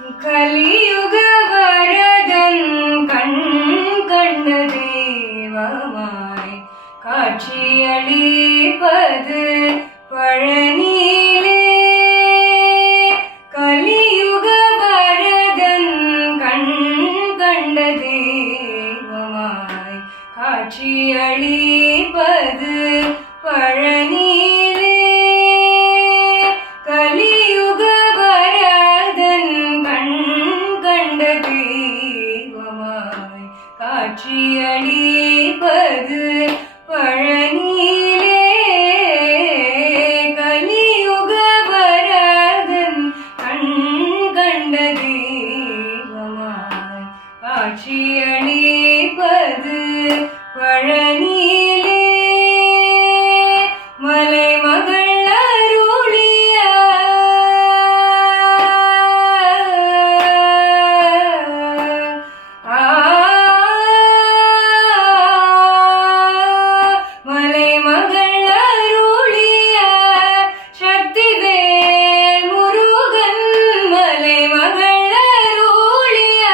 கலியுக வரதன் கண் கண்ட தெய்வமாய் காட்சியளிப்பது பழனியிலே. கலியுக வரதன் கண் கண்ட தெய்வமாய் காட்சியளிப்பது பழனியிலே. கலியுக வரதன் கண் கண்ட தெய்வமாய் காட்சியளிப்பது பழனியிலே. கலியுக வரதன் கண் கண்ட தெய்வமாய் காட்சியளிப்பது பழனியிலே. மலைமகள் அருளிய மலைமகள் அருளிய சக்திவேல் முருகன். மலைமகள் அருளிய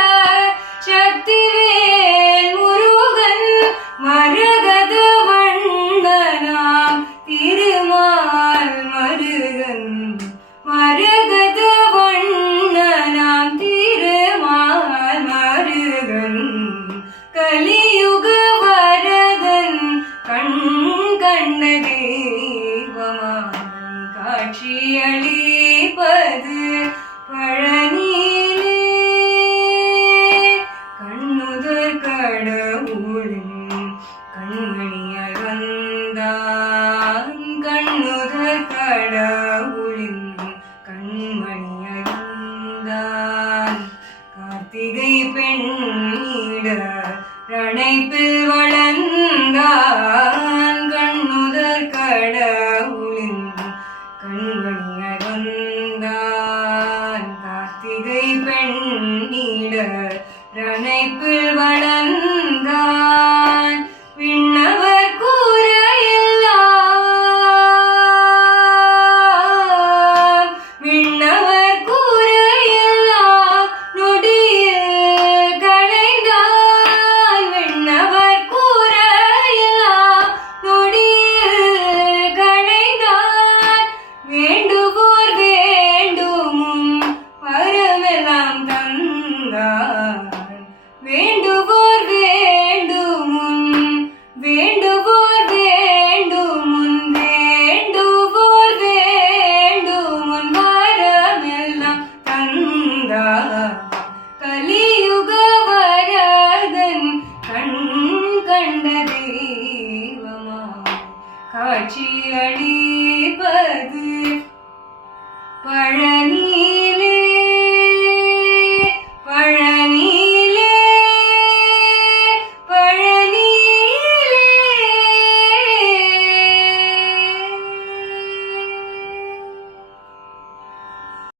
சக்திவேல் முருகன். மரகத வண்ணனாம் திருமால் மருகன். மரகத வண்ணனாம் திருமால் மருகன். கலியுக வரதன் கண் கண்ட தெய்வமாய் காட்சி